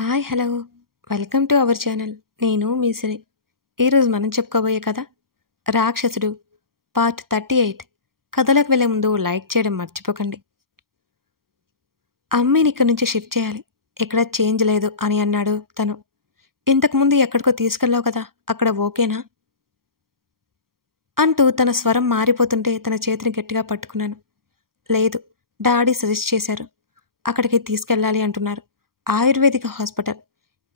Hi hello welcome to our channel. నేను మీ సిరి. ఈరోజు మనం చెప్పుకోబోయే కథ రాక్షసుడు పార్ట్ 38. కథలోకి వెళ్ళే ముందు లైక్ చేయడం మర్చిపోకండి. అమ్మీని ఇక్కడి నుంచి షిఫ్ట్ చేయాలి, ఎక్కడ చేంజ్ లేదు అని అన్నాడు తను. ఇంతకుముందు ఎక్కడికో తీసుకెళ్ళావు కదా, అక్కడ ఓకేనా అంటూ తన స్వరం మారిపోతుంటే తన చేతిని గట్టిగా పట్టుకున్నాను. లేదు, డాడీ సజెస్ట్ చేశారు, అక్కడికి తీసుకెళ్ళాలి అంటున్నారు. ఆయుర్వేదిక హాస్పిటల్.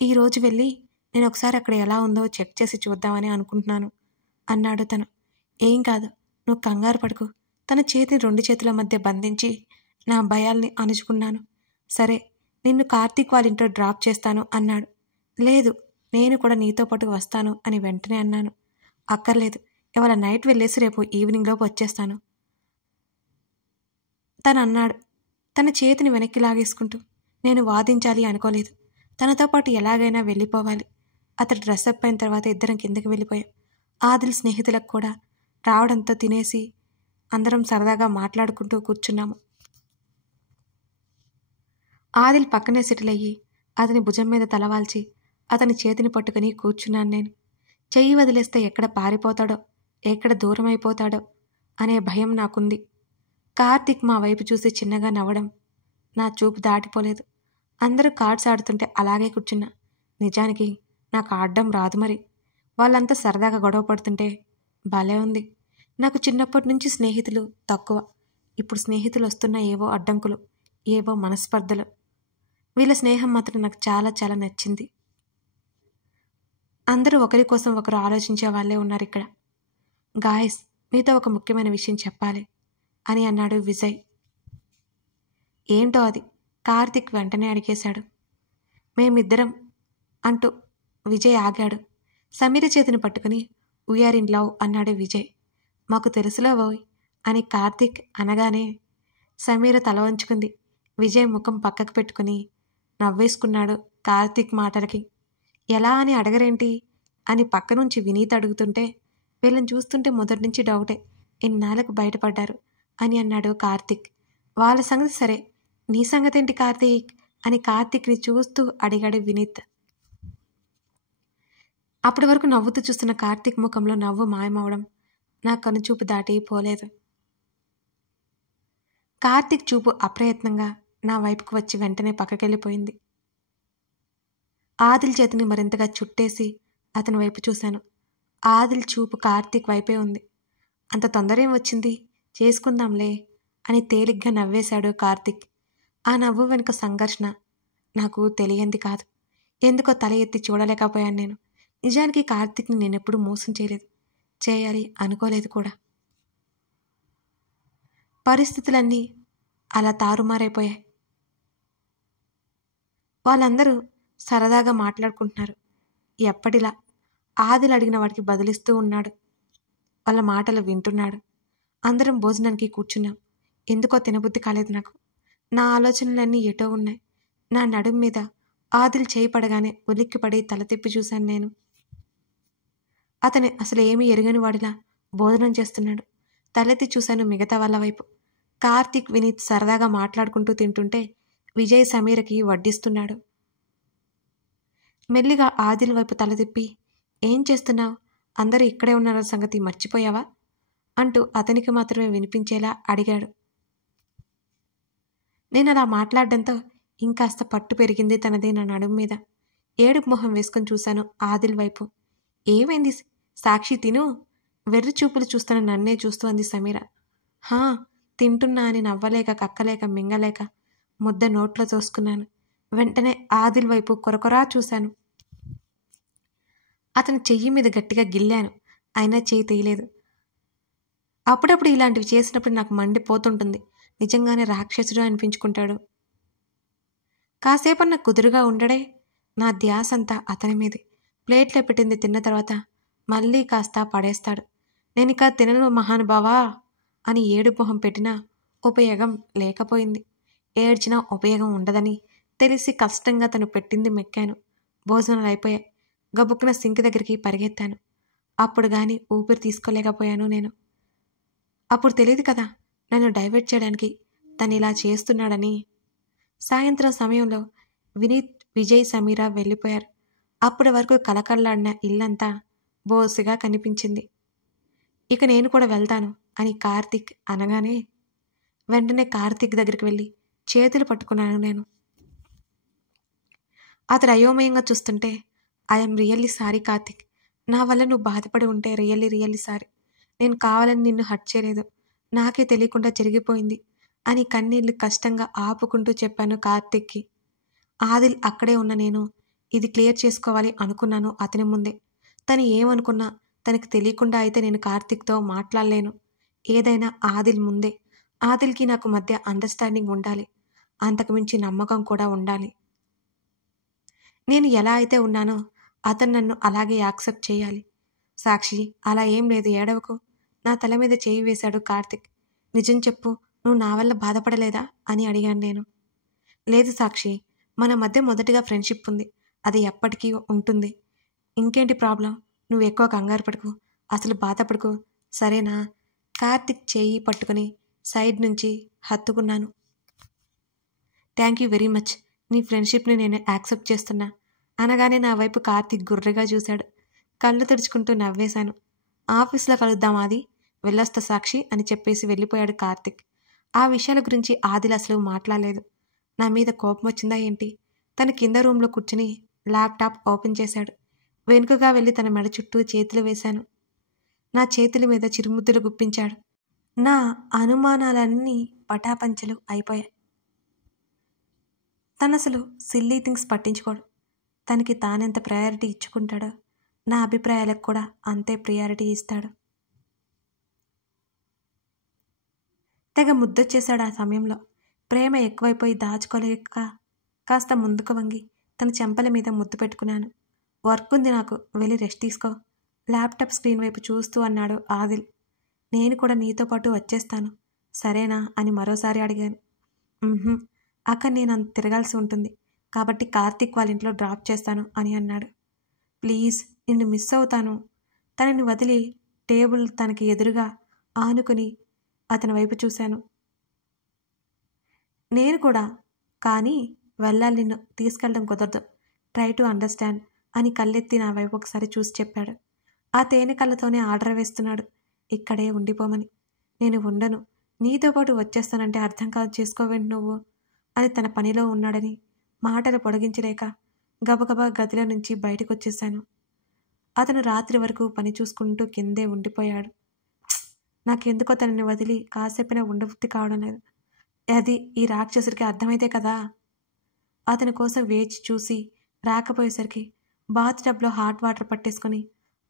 ఈరోజు వెళ్ళి నేను ఒకసారి అక్కడ ఎలా ఉందో చెక్ చేసి చూద్దామని అనుకుంటున్నాను అన్నాడు తను. ఏం కాదు, నువ్వు కంగారు పడుకు. తన చేతిని 2 చేతుల మధ్య బంధించి నా భయాల్ని అణుచుకున్నాను. సరే, నిన్ను కార్తీక్ వాళ్ళ ఇంట్లో డ్రాప్ చేస్తాను అన్నాడు. లేదు, నేను కూడా నీతో పాటు వస్తాను అని వెంటనే అన్నాను. అక్కర్లేదు, ఇవాళ నైట్ వెళ్ళేసి రేపు ఈవినింగ్ లోపు వచ్చేస్తాను తను అన్నాడు, తన చేతిని వెనక్కి లాగేసుకుంటూ. నేను వాదించాలి అనుకోలేదు. తనతో పాటు ఎలాగైనా వెళ్ళిపోవాలి. అతడు డ్రెస్అప్ అయిన తర్వాత ఇద్దరం కిందకి వెళ్ళిపోయాం. ఆదిల్ స్నేహితులకు కూడా రావడంతో తినేసి అందరం సరదాగా మాట్లాడుకుంటూ కూర్చున్నాము. ఆదిల్ పక్కనే సెటిల్ అయ్యి అతని భుజం మీద తలవాల్చి అతని చేతిని పట్టుకుని కూర్చున్నాను నేను. చెయ్యి వదిలేస్తే ఎక్కడ పారిపోతాడో, ఎక్కడ దూరం అయిపోతాడో అనే భయం నాకుంది. కార్తీక్ మా వైపు చూసి చిన్నగా నవ్వడం నా చూపు దాటిపోలేదు. అందరూ కార్డ్స్ ఆడుతుంటే అలాగే కూర్చున్నా. నిజానికి నాకు ఆడడం రాదు మరి. వాళ్ళంతా సరదాగా గొడవ పడుతుంటే భలే ఉంది. నాకు చిన్నప్పటి నుంచి స్నేహితులు తక్కువ. ఇప్పుడు స్నేహితులు వస్తున్న ఏవో అడ్డంకులు, ఏవో మనస్పర్ధలు. వీళ్ళ స్నేహం మాత్రం నాకు చాలా చాలా నచ్చింది. అందరూ ఒకరి కోసం ఒకరు ఆలోచించే వాళ్ళే ఉన్నారు ఇక్కడ. గాయస్, మీతో ఒక ముఖ్యమైన విషయం చెప్పాలి అని అన్నాడు విజయ్. ఏంటో అది? కార్తీక్ వెంటనే అడిగేశాడు. మేమిద్దరం అంటూ విజయ్ ఆగాడు. సమీర చేతిని పట్టుకుని వీఆర్ ఇన్ లవ్ అన్నాడు విజయ్. మాకు తెలుసులో ఓయ్ అని కార్తీక్ అనగానే సమీర తల వంచుకుంది. విజయ్ ముఖం పక్కకు పెట్టుకుని నవ్వేసుకున్నాడు కార్తీక్ మాటలకి. ఎలా అని అడగరేంటి అని పక్క నుంచి వినీత్ అడుగుతుంటే, వీళ్ళని చూస్తుంటే మొదటి నుంచి డౌటే, ఇన్నాళ్ళకు బయటపడ్డారు అని అన్నాడు కార్తీక్. వాళ్ళ సంగతి సరే, నీ సంగతేంటి కార్తీక్ అని కార్తీక్ని చూస్తూ అడిగాడు వినీత్. అప్పటి వరకు నవ్వుతూ చూస్తున్న కార్తీక్ ముఖంలో నవ్వు మాయమవడం నా కనుచూపు దాటి పోలేదు. కార్తీక్ చూపు అప్రయత్నంగా నా వైపుకు వచ్చి వెంటనే పక్కకెళ్ళిపోయింది. ఆదిల్ చేతిని మరింతగా చుట్టేసి అతని వైపు చూశాను. ఆదిల్ చూపు కార్తీక్ వైపే ఉంది. అంత తొందరేం వచ్చింది, చేసుకుందాంలే అని తేలిగ్గా నవ్వేశాడు కార్తీక్. ఆ నవ్వు వెనుక సంఘర్షణ నాకు తెలియంది కాదు. ఎందుకో తల ఎత్తి చూడలేకపోయాను నేను. నిజానికి కార్తీక్ని నేనెప్పుడు మోసం చేయలేదు, చేయాలి అనుకోలేదు కూడా. పరిస్థితులన్నీ అలా తారుమారైపోయాయి. వాళ్ళందరూ సరదాగా మాట్లాడుకుంటున్నారు. ఎప్పటిలా ఆదిల్ అడిగిన వాడికి బదులిస్తూ ఉన్నాడు. వాళ్ళ మాటలు వింటున్నాడు. అందరం భోజనానికి కూర్చున్నాం. ఎందుకో తినబుద్ధి కాలేదు నాకు. నా ఆలోచనలన్నీ ఎటో ఉన్నాయి. నా నడుం మీద ఆదిల్ చేయి పడగానే ఉలిక్కిపడి తల తిప్పి చూశాను నేను. అతను అసలు ఏమీ ఎరుగని వాడిలా భోజనం చేస్తున్నాడు. తలెత్తి చూశాను మిగతా వాళ్ళ వైపు. కార్తీక్, వినీత్ సరదాగా మాట్లాడుకుంటూ తింటుంటే విజయ్ సమీరకి వడ్డిస్తున్నాడు. మెల్లిగా ఆదిల్ వైపు తల తిప్పి, ఏం చేస్తున్నావు, అందరూ ఇక్కడే ఉన్నారన్న సంగతి మర్చిపోయావా అంటూ అతనికి మాత్రమే వినిపించేలా అడిగాడు. నేను అలా మాట్లాడడంతో ఇంకాస్త పట్టు పెరిగింది తనది నా నడుం మీద. ఏడుపు మొహం వేసుకొని చూశాను ఆదిల్ వైపు. ఏమైంది సాక్షి, తిను, వెర్రి చూపులు చూస్తున్న నన్నే చూస్తూ అంది సమీర. హా, తింటున్నా అని నవ్వలేక కక్కలేక మింగలేక ముద్ద నోట్లో తోసుకున్నాను. వెంటనే ఆదిల్ వైపు కొరకొరా చూశాను. అతని చెయ్యి మీద గట్టిగా గిల్లాను, అయినా చెయ్యి తీయలేదు. అప్పుడప్పుడు ఇలాంటివి చేసినప్పుడు నాకు మండిపోతుంటుంది. నిజంగానే రాక్షసుడు అనిపించుకుంటాడు. కాసేపన్న కుదురుగా ఉండడే. నా ధ్యాసంతా అతని మీదే. ప్లేట్లో పెట్టింది తిన్న తర్వాత మళ్ళీ కాస్త పడేస్తాడు. నేనిక తినను మహానుభావా అని ఏడు మొహం పెట్టినా ఉపయోగం లేకపోయింది. ఏడ్చినా ఉపయోగం ఉండదని తెలిసి కష్టంగా తను పెట్టింది మెక్కాను. భోజనాలు అయిపోయాయి. గబుక్కున సింక్ దగ్గరికి పరిగెత్తాను. అప్పుడు గాని ఊపిరి తీసుకోలేకపోయాను నేను. అప్పుడు తెలియదు కదా నన్ను డైవర్ట్ చేయడానికి తను ఇలా చేస్తున్నాడని. సాయంత్రం సమయంలో వినీత్ విజయ్, సమీర వెళ్ళిపోయారు. అప్పటి వరకు కలకల్లాడిన ఇల్లంతా బోసిగా కనిపించింది. ఇక నేను కూడా వెళ్తాను అని కార్తీక్ అనగానే వెంటనే కార్తీక్ దగ్గరికి వెళ్ళి చేతులు పట్టుకున్నాను నేను. అతడు అయోమయంగా చూస్తుంటే, ఐఎమ్ రియల్లీ సారీ కార్తీక్. నా వల్ల నువ్వు బాధపడి ఉంటే రియల్లీ సారీ. నేను కావాలని నిన్ను హర్ట్ చేయలేదు. నాకే తెలియకుండా జరిగిపోయింది అని కన్నీళ్లు కష్టంగా ఆపుకుంటూ చెప్పాను కార్తీక్కి. ఆదిల్ అక్కడే ఉన్న నేను ఇది క్లియర్ చేసుకోవాలి అనుకున్నాను అతని ముందే. తను ఏమనుకున్నా తనకి తెలియకుండా అయితే నేను కార్తీక్తో మాట్లాడలేను. ఏదైనా ఆదిల్ ముందే. ఆదిల్కి నాకు మధ్య అండర్స్టాండింగ్ ఉండాలి. అంతకుమించి నమ్మకం కూడా ఉండాలి. నేను ఎలా అయితే ఉన్నానో అతను నన్ను అలాగే యాక్సెప్ట్ చేయాలి. సాక్షి, అలా ఏం లేదు, ఏడవకు. నా తల మీద చేయి వేశాడు కార్తీక్. నిజం చెప్పు, నువ్వు నా వల్ల బాధపడలేదా అని అడిగాను నేను. లేదు సాక్షి, మన మధ్య మొదటిగా ఫ్రెండ్షిప్ ఉంది. అది ఎప్పటికీ ఉంటుంది. ఇంకేంటి ప్రాబ్లం? నువ్వు ఎక్కువ కంగారు పడుకు, అసలు బాధపడుకు, సరేనా? కార్తీక్ చేయి పట్టుకుని సైడ్ నుంచి హత్తుకున్నాను. Thank you very much. నీ ఫ్రెండ్షిప్ని నేను యాక్సెప్ట్ చేస్తున్నా అనగానే నా వైపు కార్తీక్ గుర్రగా చూశాడు. కళ్ళు తుడుచుకుంటూ నవ్వేశాను. ఆఫీస్లో కలుద్దాం ఆది, వెళ్ళొస్తా సాక్షి అని చెప్పేసి వెళ్ళిపోయాడు కార్తీక్. ఆ విషయాల గురించి ఆదిల్ అసలు మాట్లాడలేదు. నా మీద కోపం వచ్చిందా ఏంటి? తన కింద రూమ్లో కూర్చుని ల్యాప్టాప్ ఓపెన్ చేశాడు. వెనుకగా వెళ్ళి తన మెడ చుట్టూ చేతులు వేశాను. నా చేతుల మీద చిరుముద్దులు గుప్పించాడు. నా అనుమానాలన్నీ పటాపంచలు అయిపోయాయి. తనసలు సిల్లీ థింగ్స్ పట్టించుకోడు. తనకి తానెంత ప్రయారిటీ ఇచ్చుకుంటాడో నా అభిప్రాయాలకు కూడా అంతే ప్రియారిటీ ఇస్తాడు. తెగ ముద్దొచ్చేశాడు ఆ సమయంలో. ప్రేమ ఎక్కువైపోయి దాచుకోలేక కాస్త ముందుకు వంగి తన చెంపల మీద ముద్దు పెట్టుకున్నాను. వర్క్ ఉంది నాకు, వెళ్ళి రెస్ట్ తీసుకో. ల్యాప్టాప్ స్క్రీన్ వైపు చూస్తూ అన్నాడు ఆదిల్. నేను కూడా నీతో పాటు వచ్చేస్తాను, సరేనా అని మరోసారి అడిగాను. అక్కడ నేను అంత తిరగాల్సి ఉంటుంది కాబట్టి కార్తీక్ వాళ్ళ ఇంట్లో డ్రాప్ చేస్తాను అని అన్నాడు. ప్లీజ్, నిన్ను మిస్ అవుతాను. తనని వదిలి టేబుల్ తనకి ఎదురుగా ఆనుకుని అతని వైపు చూశాను. నేను కూడా, కానీ వెళ్ళాలి, నిన్ను తీసుకెళ్ళడం కుదరదు. ట్రై టు అండర్స్టాండ్ అని కళ్ళెత్తి నా వైపు ఒకసారి చూసి చెప్పాడు. ఆ తేనె కళ్ళతోనే ఆర్డర్ వేస్తున్నాడు, ఇక్కడే ఉండిపోమని. నేను ఉండను, నీతో పాటు వచ్చేస్తానంటే అర్థం కాదు చేసుకోవేంటి నువ్వు అని తన పనిలో ఉన్నాడని మాటలు పొడిగించలేక గబగబా గదిలో నుంచి బయటకు వచ్చేశాను. అతను రాత్రి వరకు పని చూసుకుంటూ కిందే ఉండిపోయాడు. నాకెందుకో తనని వదిలి కాసేపైనా ఉండబుద్ధి కావడం లేదు. అది ఈ రాక్షసుడికి అర్థమైతే కదా. అతని కోసం వేచి చూసి రాకపోయేసరికి బాత్టబ్లో హాట్ వాటర్ పట్టేసుకుని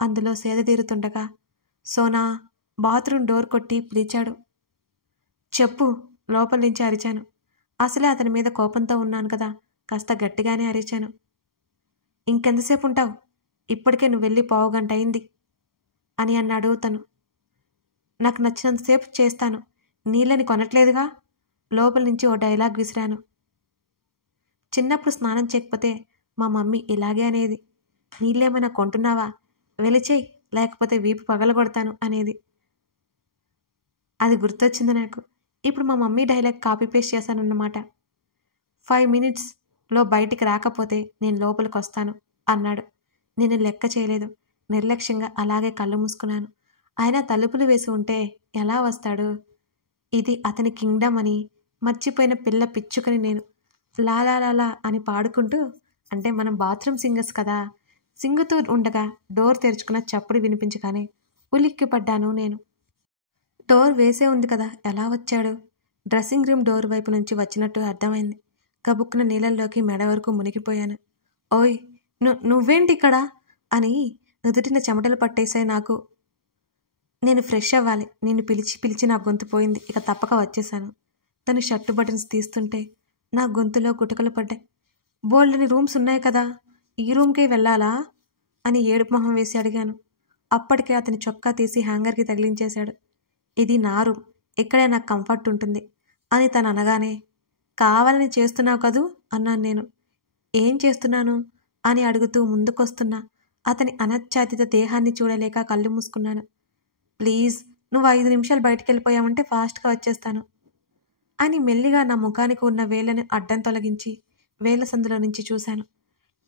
అందులో సేదతీరుతుండగా సోనా బాత్రూమ్ డోర్ కొట్టి పిలిచాడు. చెప్పు, లోపల నుంచి అరిచాను. అసలే అతని మీద కోపంతో ఉన్నాను కదా, కాస్త గట్టిగానే అరిచాను. ఇంకెంతసేపు ఉంటావు? ఇప్పటికే నువ్వు వెళ్ళి పావుగంట అయింది అని అన్నాడు తను. నాకు నచ్చినంతసేపు చేస్తాను, నీళ్ళని కొనట్లేదుగా. లోపల నుంచి ఓ డైలాగ్ విసిరాను. చిన్నప్పుడు స్నానం చేయకపోతే మా మమ్మీ ఇలాగే అనేది. నీళ్ళేమైనా కొంటున్నావా, వెలిచేయి, లేకపోతే వీపు పగలగొడతాను అనేది. అది గుర్తొచ్చింది నాకు. ఇప్పుడు మా మమ్మీ డైలాగ్ కాపీ పేస్ట్ చేశానన్నమాట. 5 minutesలో బయటికి రాకపోతే నేను లోపలికి వస్తాను అన్నాడు. నేను లెక్క చేయలేదు. నిర్లక్ష్యంగా అలాగే కళ్ళు మూసుకున్నాను. ఆయన తలుపులు వేసి ఉంటే ఎలా వస్తాడు? ఇది అతని కింగ్డమ్ అని మర్చిపోయిన పిల్ల పిచ్చుకని నేను లాలాలాలా అని పాడుకుంటూ, అంటే మనం బాత్రూమ్ సింగర్స్ కదా, సింగుతూ ఉండగా డోర్ తెరుచుకున్న చప్పుడు వినిపించగానే ఉలిక్కి పడ్డాను నేను. డోర్ వేసే ఉంది కదా, ఎలా వచ్చాడు? డ్రెస్సింగ్ రూమ్ డోర్ వైపు నుంచి వచ్చినట్టు అర్థమైంది. కబుక్కున నీళ్ళల్లోకి మెడ వరకు మునిగిపోయాను. ఓయ్, నువ్వేంటి ఇక్కడ అని నుదుటిన చెమటలు పట్టేశాయి నాకు. నేను ఫ్రెష్ అవ్వాలి. నేను పిలిచి నా గొంతు పోయింది. ఇక తప్పక వచ్చేశాను. తను షర్టు బటన్స్ తీస్తుంటే నా గొంతులో గుటకలు పడ్డాయి. బోల్డని రూమ్స్ ఉన్నాయి కదా, ఈ రూమ్కే వెళ్ళాలా అని ఏడుపు మొహం వేసి అడిగాను. అప్పటికే అతని చొక్కా తీసి హ్యాంగర్కి తగిలించేశాడు. ఇది నా రూమ్, ఇక్కడే నాకు కంఫర్ట్ ఉంటుంది అని తను అనగానే, కావాలని చేస్తున్నావు కదూ అన్నాను నేను. ఏం చేస్తున్నాను అని అడుగుతూ ముందుకొస్తున్నా అతని అనచ్ఛాదిత దేహాన్ని చూడలేక కళ్ళు మూసుకున్నాను. ప్లీజ్, నువ్వు 5 నిమిషాలు బయటికి వెళ్ళిపోయావంటే ఫాస్ట్గా వచ్చేస్తాను అని మెల్లిగా నా ముఖానికి ఉన్న వేళ్ళని అడ్డం తొలగించి వేళ్ల సందులో నుంచి చూశాను.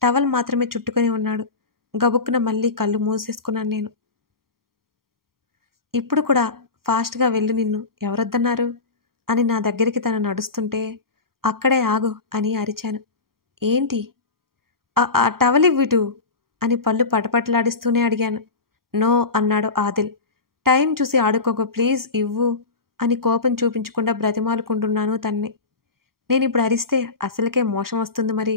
టవల్ మాత్రమే చుట్టుకొని ఉన్నాడు. గబుక్కున మళ్ళీ కళ్ళు మూసేసుకున్నాను నేను. ఇప్పుడు కూడా ఫాస్ట్గా వెళ్ళు, నిన్ను ఎవరొద్దన్నారు అని నా దగ్గరికి తను నడుస్తుంటే అక్కడే ఆగు అని అరిచాను. ఏంటి? ఆ టవల్ ఇవ్విటు అని పళ్ళు పటపటలాడిస్తూనే అడిగాను. నో అన్నాడు ఆదిల్. టైం చూసి ఆడుకోకు ప్లీజ్ ఇవ్వు అని కోపం చూపించకుండా బ్రతిమాలుకుంటున్నాను తన్ని. నేను ఇప్పుడు అరిస్తే అసలుకే మోసం వస్తుంది మరి.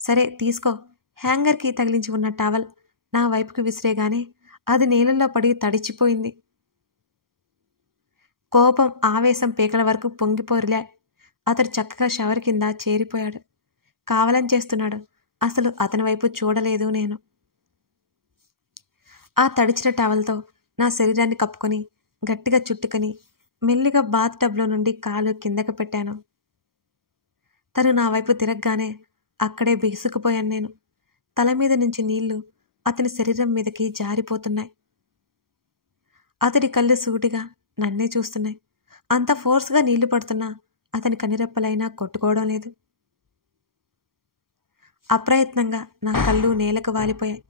సరే తీసుకో. హ్యాంగర్కి తగిలించి ఉన్న టవల్ నా వైపుకి విసిరేగానే అది నీళ్ళల్లో పడి తడిచిపోయింది. కోపం ఆవేశం పీకల వరకు పొంగిపోరిలే. అతడు చక్కగా షవర్ కింద చేరిపోయాడు. కావాలని చేస్తున్నాడు. అసలు అతని వైపు చూడలేదు నేను. ఆ తడిచిన టవల్తో నా శరీరాన్ని కప్పుకొని గట్టిగా చుట్టుకొని మెల్లిగా బాత్ టబ్లో నుండి కాలు కిందకి పెట్టాను. తను నా వైపు తిరగగానే అక్కడే బిగుసుకుపోయాను నేను. తల మీద నుంచి నీళ్లు అతని శరీరం మీదకి జారిపోతున్నాయి. అతడి కళ్ళు సూటిగా నన్నే చూస్తున్నాయి. అంత ఫోర్స్గా నీళ్లు పడుతున్నా అతని కనిరెప్పలైనా కొట్టుకోవడం లేదు. అప్రయత్నంగా నా కళ్ళు నేలకు వాలిపోయాయి.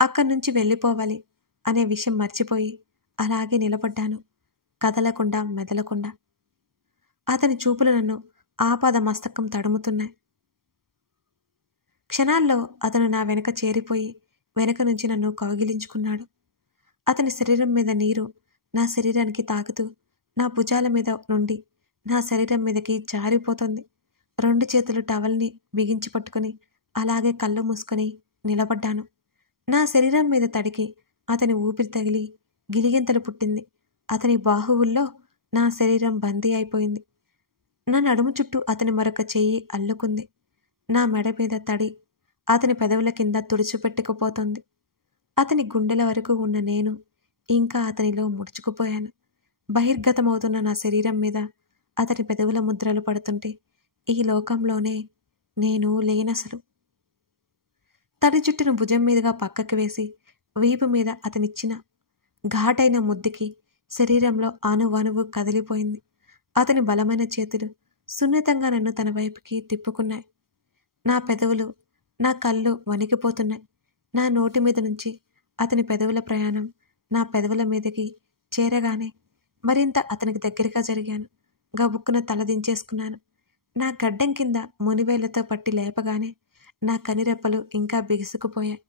అక్కడి నుంచి వెళ్ళిపోవాలి అనే విషయం మర్చిపోయి అలాగే నిలబడ్డాను, కదలకుండా మెదలకుండా. అతని చూపులు నన్ను ఆపాద మస్తకం తడుముతున్నాయి. క్షణాల్లో అతను నా వెనక చేరిపోయి వెనక నుంచి నన్ను కౌగిలించుకున్నాడు. అతని శరీరం మీద నీరు నా శరీరానికి తాకుతూ నా భుజాల మీద నుండి నా శరీరం మీదకి జారిపోతుంది. 2 చేతులు టవల్ని బిగించి పట్టుకుని అలాగే కళ్ళు మూసుకొని నిలబడ్డాను. నా శరీరం మీద తడికి అతని ఊపిరి తగిలి గిలిగింతలు పుట్టింది. అతని బాహువుల్లో నా శరీరం బందీ అయిపోయింది. నా నడుము చుట్టూ అతని మరొక చెయ్యి అల్లుకుంది. నా మెడ మీద తడి అతని పెదవుల కింద తుడిచిపెట్టుకుపోతుంది. అతని గుండెల వరకు ఉన్న నేను ఇంకా అతనిలో ముడుచుకుపోయాను. బహిర్గతమవుతున్న నా శరీరం మీద అతని పెదవుల ముద్రలు పడుతుంటే ఈ లోకంలోనే నేను లేనసలు. తడి జుట్టును భుజం మీదుగా పక్కకి వేసి వీపు మీద అతనిచ్చిన ఘాటైన ముద్దుకి శరీరంలో అణువణువు కదిలిపోయింది. అతని బలమైన చేతులు సున్నితంగా నన్ను తన వైపుకి తిప్పుకున్నాయి. నా పెదవులు, నా కళ్ళు వణికిపోతున్నాయి. నా నోటి మీద నుంచి అతని పెదవుల ప్రయాణం నా పెదవుల మీదకి చేరగానే మరింత అతనికి దగ్గరగా జరిగాను. గబుక్కున తల దించేసుకున్నాను. నా గడ్డం కింద మునివేళ్లతో పట్టి లేపగానే నా కనిరెప్పలు ఇంకా బిగుసుకుపోయాయి.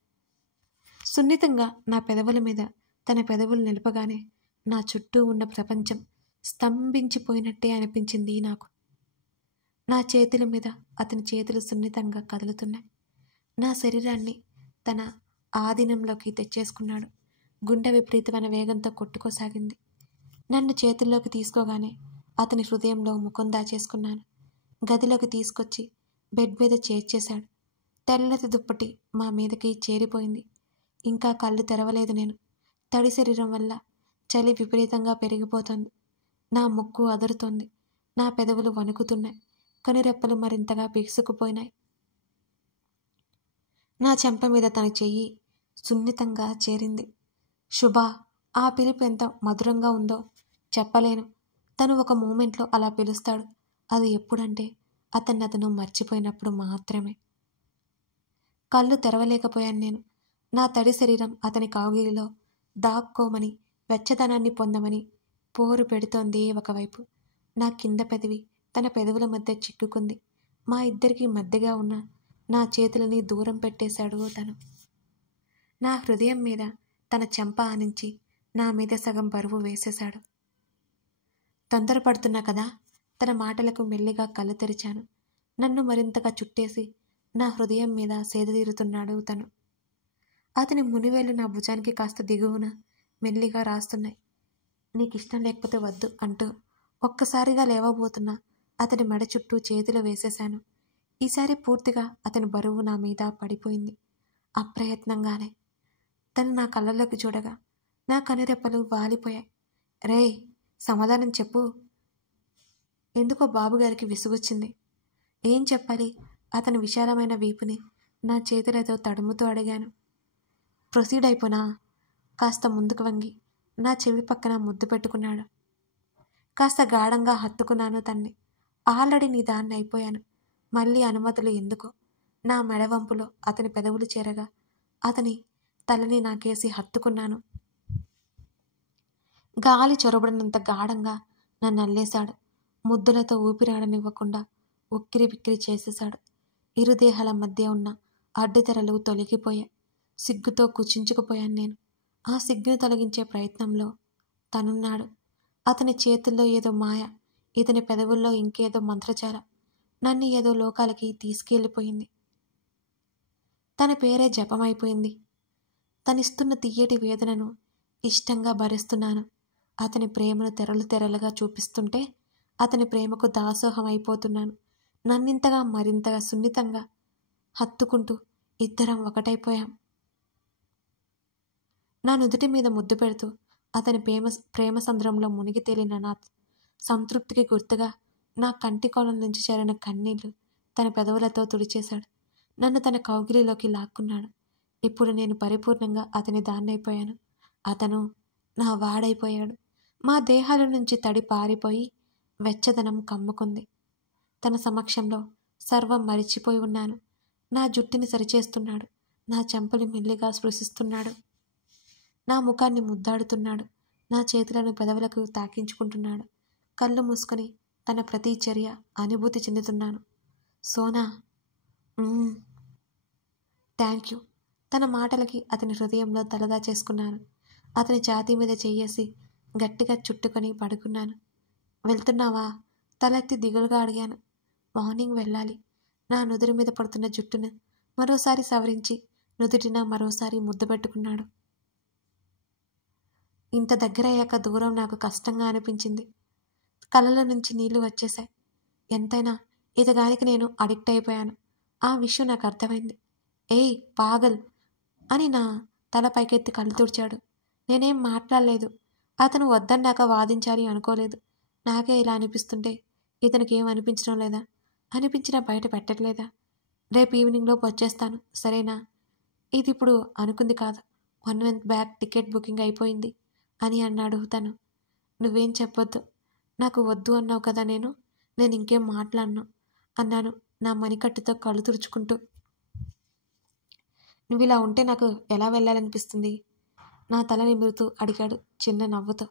సున్నితంగా నా పెదవుల మీద తన పెదవులు నిలపగానే నా చుట్టూ ఉన్న ప్రపంచం స్తంభించిపోయినట్టే అనిపించింది నాకు. నా చేతుల మీద అతని చేతులు సున్నితంగా కదులుతున్నాయి. నా శరీరాన్ని తన ఆధీనంలోకి తెచ్చేసుకున్నాడు. గుండె విపరీతమైన వేగంతో కొట్టుకోసాగింది. నన్ను చేతుల్లోకి తీసుకోగానే అతని హృదయంలో ముఖం దాచేసుకున్నాను. గదిలోకి తీసుకొచ్చి బెడ్ మీద చేర్చేశాడు. తెల్లటి దుప్పటి మా మీదకి చేరిపోయింది. ఇంకా కళ్ళు తెరవలేదు నేను. తడి శరీరం వల్ల చలి విపరీతంగా పెరిగిపోతుంది. నా ముక్కు అదురుతోంది. నా పెదవులు వణుకుతున్నాయి. కనురెప్పలు మరింతగా బిగుసుకుపోయినాయి. నా చెంప మీద తన చెయ్యి సున్నితంగా చేరింది. శుభ, ఆ పిలుపు ఎంత మధురంగా ఉందో చెప్పలేను. తను ఒక మూమెంట్లో అలా పిలుస్తాడు. అది ఎప్పుడంటే అతను మర్చిపోయినప్పుడు మాత్రమే. కళ్ళు తెరవలేకపోయాను నేను. నా తడి శరీరం అతని కౌగిలిలో దాక్కోమని, వెచ్చదనాన్ని పొందమని పోరు పెడుతోంది ఒకవైపు. నా కింద పెదవి తన పెదవుల మధ్య చిక్కుకుంది. మా ఇద్దరికి మధ్యగా ఉన్న నా చేతులని దూరం పెట్టేశాడు తను. నా హృదయం మీద తన చెంప ఆనించి నా మీద సగం బరువు వేసేశాడు. తొందరపడుతున్నా కదా. తన మాటలకు మెల్లిగా కళ్ళు తెరిచాను. నన్ను మరింతగా చుట్టేసి నా హృదయం మీద సేదతీరుతున్నాడు తను. అతని మునివేళ్ళు నా భుజానికి కాస్త దిగువన మెల్లిగా రాస్తున్నాయి. నీకిష్టం లేకపోతే వద్దు అంటూ ఒక్కసారిగా లేవబోతున్నా అతని మెడ చుట్టూ చేతులు వేసేశాను. ఈసారి పూర్తిగా అతని బరువు నా మీద పడిపోయింది. అప్రయత్నంగానే తను నా కళ్ళలోకి చూడగా నా కనురెప్పలు వాలిపోయాయి. రేయ్, సమాధానం చెప్పు. ఎందుకో బాబుగారికి విసుగొచ్చింది. ఏం చెప్పాలి? అతని విశాలమైన వీపుని నా చేతులతో తడుముతూ అడిగాను. ప్రొసీడ్ అయిపోనా? కాస్త ముందుకు వంగి నా చెవి పక్కన ముద్దు పెట్టుకున్నాడు. కాస్త గాఢంగా హత్తుకున్నాను తన్ని. ఆల్రెడీ నీ దాన్ని అయిపోయాను. మళ్ళీ అనుమతులు ఎందుకో? నా మెడవంపులో అతని పెదవులు చేరగా అతని తలని నాకేసి హత్తుకున్నాను. గాలి చొరబడినంత గాఢంగా నన్ను అల్లేశాడు. ముద్దులతో ఊపిరాడనివ్వకుండా ఉక్కిరి బిక్కిరి చేసేశాడు. ఇరు దేహాల మధ్య ఉన్న అడ్డుతెరలు తొలగిపోయాయి. సిగ్గుతో కుచించుకుపోయాను నేను. ఆ సిగ్గును తొలగించే ప్రయత్నంలో తనున్నాడు. అతని చేతుల్లో ఏదో మాయ, ఇతని పెదవుల్లో ఇంకేదో మంత్రజాలం నన్ను ఏదో లోకాలకి తీసుకెళ్ళిపోయింది. తన పేరే జపమైపోయింది. తనిస్తున్న తియ్యటి వేదనను ఇష్టంగా భరిస్తున్నాను. అతని ప్రేమను తెరలు తెరలుగా చూపిస్తుంటే అతని ప్రేమకు దాసోహం అయిపోతున్నాను. నన్నింతగా మరింతగా సున్నితంగా హత్తుకుంటూ ఇద్దరం ఒకటైపోయాం. నా నుదుటి మీద ముద్దు పెడుతూ అతని ప్రేమ సంద్రంలో మునిగి తేలిన నా సంతృప్తికి గుర్తుగా నా కంటి కోణం నుంచి చేరిన కన్నీళ్లు తన పెదవులతో తుడిచేశాడు. నన్ను తన కౌగిలిలోకి లాక్కున్నాడు. ఇప్పుడు నేను పరిపూర్ణంగా అతని దాన్నైపోయాను. అతను నా వాడైపోయాడు. మా దేహాల నుంచి తడి పారిపోయి వెచ్చదనం కమ్ముకుంది. తన సమక్షంలో సర్వం మరిచిపోయి ఉన్నాను. నా జుట్టుని సరిచేస్తున్నాడు. నా చెంపలు మెల్లిగా స్పృశిస్తున్నాడు. నా ముఖాన్ని ముద్దాడుతున్నాడు. నా చేతులను పెదవులకు తాకించుకుంటున్నాడు. కళ్ళు మూసుకొని తన ప్రతి చర్య అనుభూతి చెందుతున్నాను. Sona, thank you. తన మాటలకి అతని హృదయంలో తలదా చేసుకున్నాను. అతని ఛాతీ మీద చెయ్యేసి గట్టిగా చుట్టుకొని పడుకున్నాను. వెళ్తున్నావా? తలెత్తి దిగులుగా అడిగాను. మార్నింగ్ వెళ్ళాలి. నా నుదురు మీద పడుతున్న జుట్టును మరోసారి సవరించి నుదుటిన మరోసారి ముద్దు పెట్టుకున్నాడు. ఇంత దగ్గరయ్యాక దూరం నాకు కష్టంగా అనిపించింది. కళ్ళలో నుంచి నీళ్లు వచ్చేశాయి. ఎంతైనా ఇతగానికి నేను అడిక్ట్ అయిపోయాను. ఆ విషయం నాకు అర్థమైంది. ఏయ్ పాగల్ అని నా తల పైకెత్తి కళ్ళు తుడిచాడు. నేనేం మాట్లాడలేదు. అతను వద్దన్నాక వాదించాలి అనుకోలేదు. నాకే ఇలా అనిపిస్తుంటే ఇతనికి ఏం అనిపించడం లేదా? అనిపించినా బయట పెట్టట్లేదా? రేపు ఈవినింగ్లోపు వచ్చేస్తాను, సరేనా? ఇది ఇప్పుడు అనుకుంది కాదు. 1 month బ్యాక్ టికెట్ బుకింగ్ అయిపోయింది అని అన్నాడు తను. నువ్వేం చెప్పొద్దు. నాకు వద్దు అన్నావు కదా. నేను ఇంకేం మాట్లాడను అన్నాను నా మణికట్టుతో కళ్ళు తుడుచుకుంటూ. నువ్వు ఇలా ఉంటే నాకు ఎలా వెళ్ళాలనిపిస్తుంది? నా తల నిమురుతూ అడిగాడు చిన్న నవ్వుతో.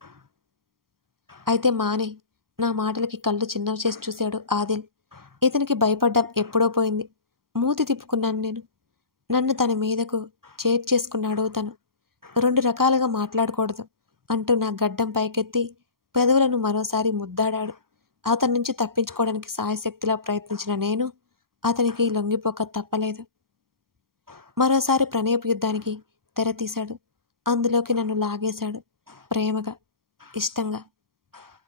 అయితే మానే. నా మాటలకి కళ్ళు చిన్నవి చేసి చూశాడు ఆదిల్. ఇతనికి భయపడ్డం ఎప్పుడో పోయింది. మూతి తిప్పుకున్నాను నేను. నన్ను తన మీదకు చేర్చేసుకున్నాడు తను. 2 రకాలుగా మాట్లాడకూడదు అంటూ నా గడ్డం పైకెత్తి పెదవులను మరోసారి ముద్దాడాడు. అతని నుంచి తప్పించుకోవడానికి సాయశక్తిలా ప్రయత్నించిన నేను అతనికి లొంగిపోక తప్పలేదు. మరోసారి ప్రణయపు యుద్ధానికి తెర తీశాడు. అందులోకి నన్ను లాగేశాడు. ప్రేమగా, ఇష్టంగా.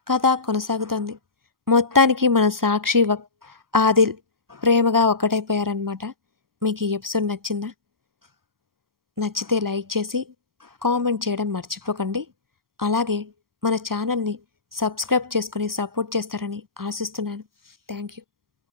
కథ కొనసాగుతోంది. మొత్తానికి మన సాక్షి ఆదిల్ ప్రేమగా ఒక్కటైపోయారనమాట. మీకు ఈ ఎపిసోడ్ నచ్చిందా? నచ్చితే లైక్ చేసి కామెంట్ చేయడం మర్చిపోకండి. అలాగే మన ఛానల్ని సబ్స్క్రైబ్ చేసుకుని సపోర్ట్ చేస్తారని ఆశిస్తున్నాను. Thank you.